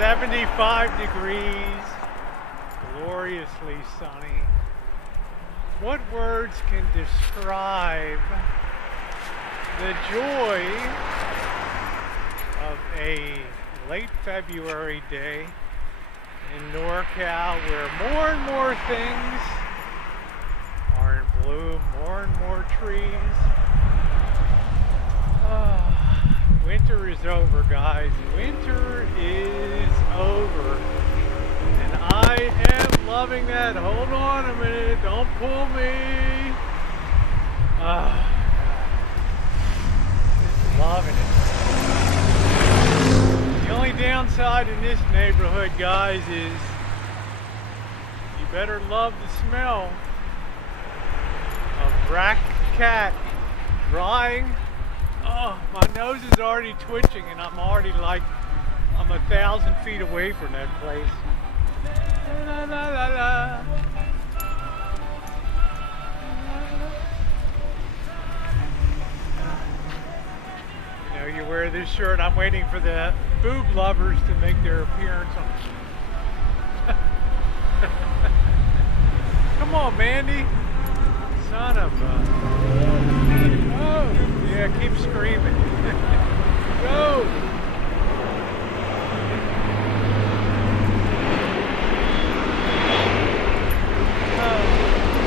75 degrees, gloriously sunny. What words can describe the joy of a late February day in NorCal, where more and more things are in bloom, more and more trees. Winter is over, guys. Winter is over. And I am loving that. Hold on a minute. Don't pull me. Just loving it. The only downside in this neighborhood, guys, is you better love the smell of rack cat drying. Oh, my nose is already twitching, and I'm already like, I'm 1,000 feet away from that place. La, la, la, la. You know, you wear this shirt, I'm waiting for the boob lovers to make their appearance on. Come on, Mandy. Son of a... Oh, yeah, keep screaming. Go!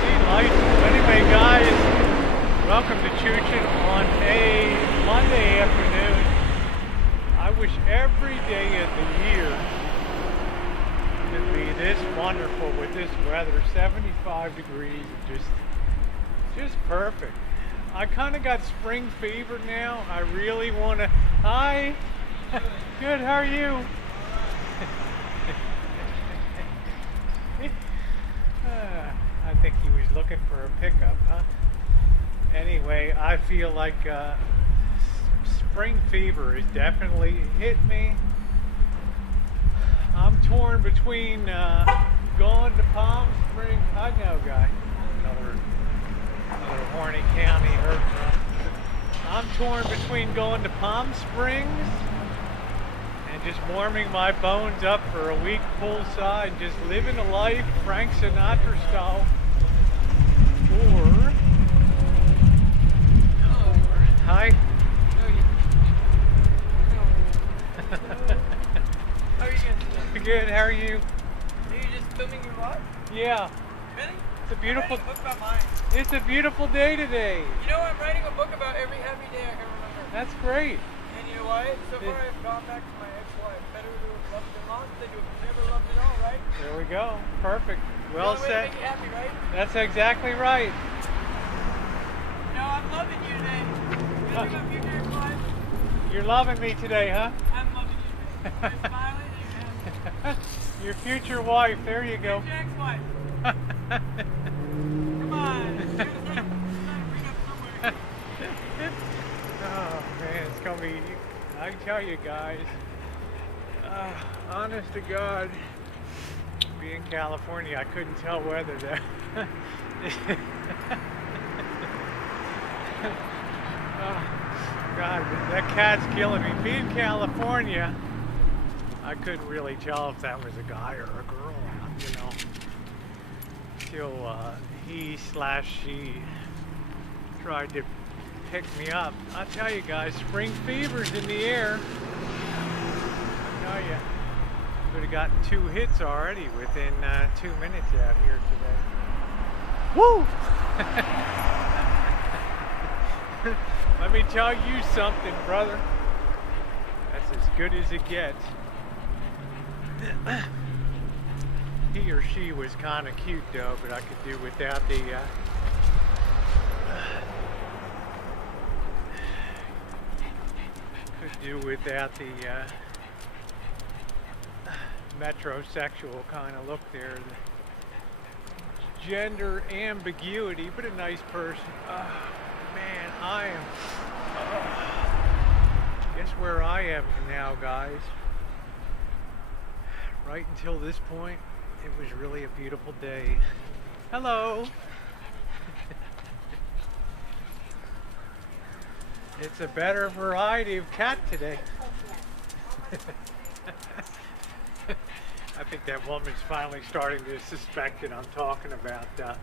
Delightful. Anyway, guys, welcome to Choochin on a Monday afternoon. I wish every day of the year could be this wonderful with this weather. 75 degrees, just perfect. I kind of got spring fever now. I really want to... Hi. Good, how are you? I think he was looking for a pickup, huh? Anyway, I feel like spring fever has definitely hit me. I'm torn between going to Palm Springs. I know, guy. Another Horny County herd run. I'm torn between going to Palm Springs and just warming my bones up for a week poolside, just living a life Frank Sinatra style, or hi. How are you guys? Good. How are you? Are you just filming your vlog? Yeah. Really? It's a beautiful. I'm writing a book about mine. It's a beautiful day today. You know, I'm writing a book about every happy day I can remember. That's great. And you know why? So far I've gone back to my ex-wife. Better to have loved than lost than to have never loved at all, right? There we go. Perfect. Well said. Make you happy, right? That's exactly right. No, I'm loving you today. You're my future ex-wife. You're loving me today, huh? I'm loving you today. You're smiling and you're happy. Your future wife. There you go. Future ex-wife. Come on. You're trying to bring up somewhere. Oh man, it's gonna be. I tell you guys, honest to God, being in California, I couldn't tell whether to. Oh, God, that cat's killing me. Being in California, I couldn't really tell if that was a guy or a girl, you know. Till he/she tried to pick me up. I tell you guys, spring fever's in the air. I tell you, could have gotten 2 hits already within 2 minutes out here today. Woo! Let me tell you something, brother. That's as good as it gets. He or she was kind of cute though, but I could do without the metrosexual kind of look there, the gender ambiguity, but a nice person. Oh, man, I am. Guess where I am now, guys. Right until this point, it was really a beautiful day. Hello. It's a better variety of cat today. I think that woman's finally starting to suspect that I'm talking about the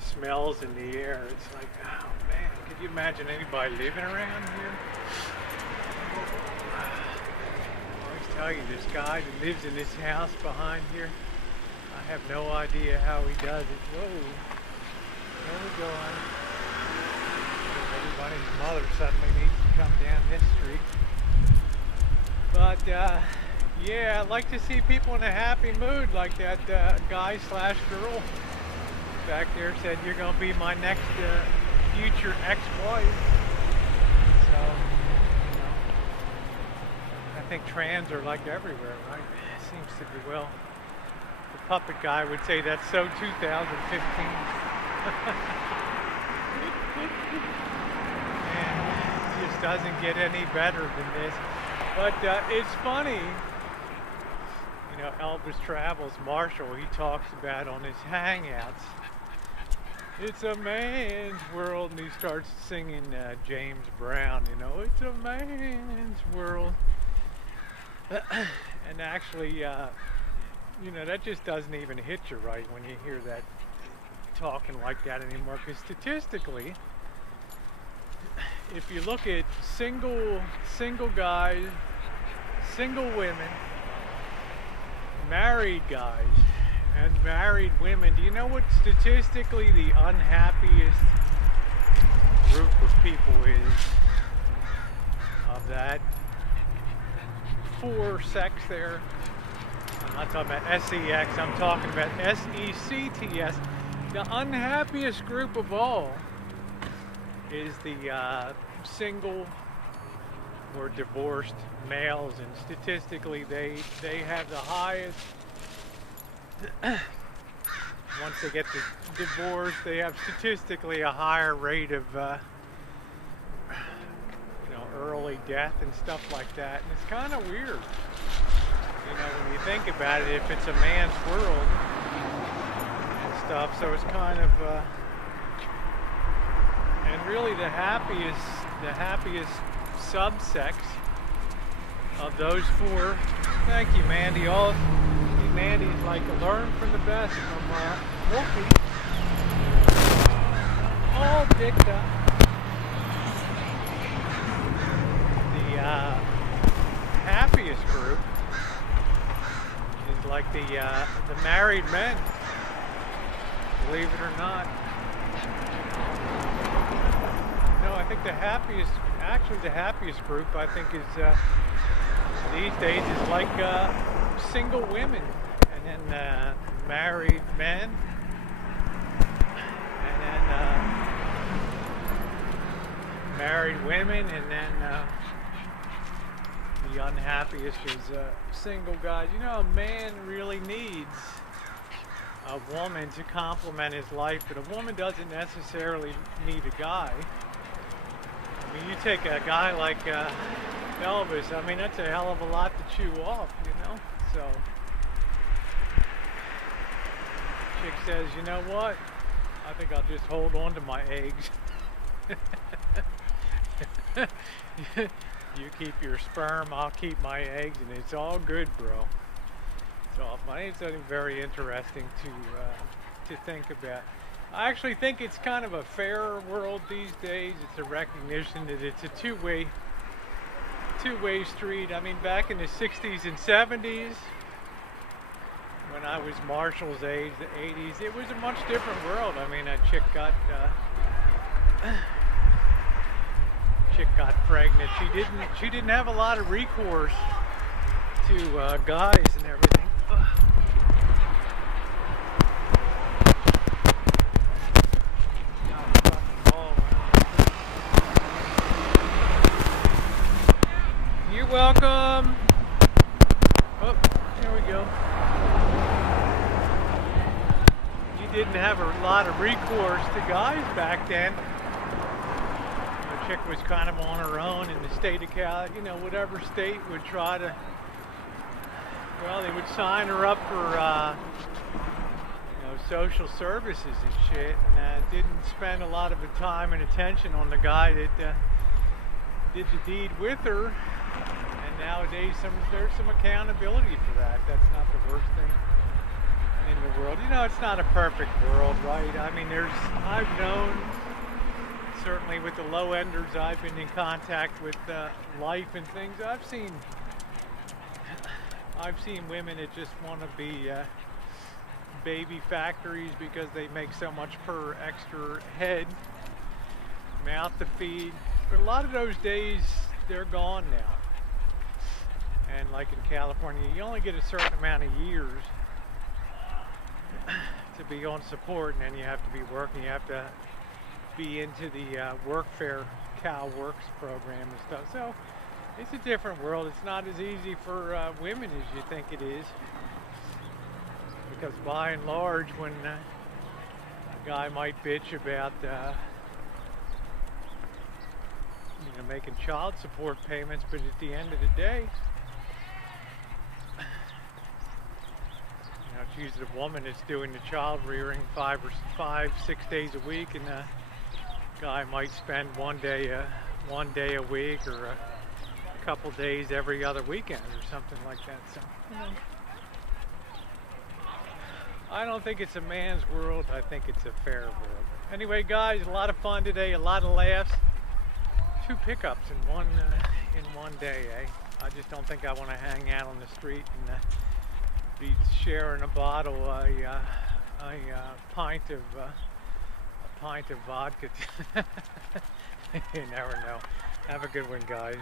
smells in the air. It's like, oh man, could you imagine anybody living around here? I always tell you, this guy that lives in this house behind here, I have no idea how he does it. Whoa, where are we going? Everybody's mother suddenly needs to come down this street. But yeah, I like to see people in a happy mood, like that guy slash girl back there said, you're going to be my next future ex-wife. So, you know, I think trans are like everywhere, right? Seems to be. Well, the puppet guy would say that's so 2015. And it just doesn't get any better than this. But it's funny, you know, Elvis Travels, Marshall, he talks about on his Hangouts, it's a man's world, and he starts singing James Brown, you know, it's a man's world. And actually, you know, that just doesn't even hit you right when you hear that talking like that anymore, because statistically, if you look at single guys, single women, married guys, and married women, do you know what statistically the unhappiest group of people is of that for sex there? I'm not talking about sex, I'm talking about sects. The unhappiest group of all is the single or divorced males, and statistically they have the highest. Once they get divorced, they have statistically a higher rate of you know, early death and stuff like that. And it's kind of weird, you know, when you think about it, if it's a man's world and stuff. So it's kind of and really the happiest subsex of those four. Thank you, Mandy. Mandy's like learn from the best from Wolfie. All dicked up. The happiest group is like the married men. Believe it or not. No, I think the happiest group, I think, is these days is like single women, and then married men, and then married women, and then the unhappiest is single guys. You know, a man really needs a woman to complement his life, but a woman doesn't necessarily need a guy. I mean, you take a guy like Elvis, I mean, that's a hell of a lot to chew off, you know? So, chick says, you know what? I think I'll just hold on to my eggs. You keep your sperm, I'll keep my eggs, and it's all good, bro. So, I think it's something very interesting to think about. I actually think it's kind of a fairer world these days. It's a recognition that it's a two-way street. I mean, back in the 60s and 70s, when I was Marshall's age, the 80s, it was a much different world. I mean, a chick got pregnant. She didn't have a lot of recourse to guys and everything. You're welcome. Oh, here we go. You didn't have a lot of recourse to guys back then. The chick was kind of on her own in the state of Cali. You know, whatever state would try to, well, they would sign her up for, you know, social services and shit, and didn't spend a lot of the time and attention on the guy that did the deed with her. And now nowadays there's some accountability for that. That's not the worst thing in the world. You know, it's not a perfect world, right? I mean, I've known, certainly with the low enders I've been in contact with, life and things, I've seen women that just want to be baby factories because they make so much per extra head, mouth to feed. But a lot of those days, they're gone now. And like in California, you only get a certain amount of years to be on support, and then you have to be working. You have to be into the workfare Cal Works program and stuff. So it's a different world. It's not as easy for women as you think it is, because by and large, when a guy might bitch about making child support payments, but at the end of the day, it's usually the woman that's doing the child rearing 5-6 days a week, and the guy might spend one day a week, or a couple days every other weekend, or something like that. So, I don't think it's a man's world. I think it's a fair world. Anyway, guys, a lot of fun today, a lot of laughs. 2 pickups in one day, eh? I just don't think I want to hang out on the street and be sharing a bottle, a pint of vodka. You never know. Have a good one, guys.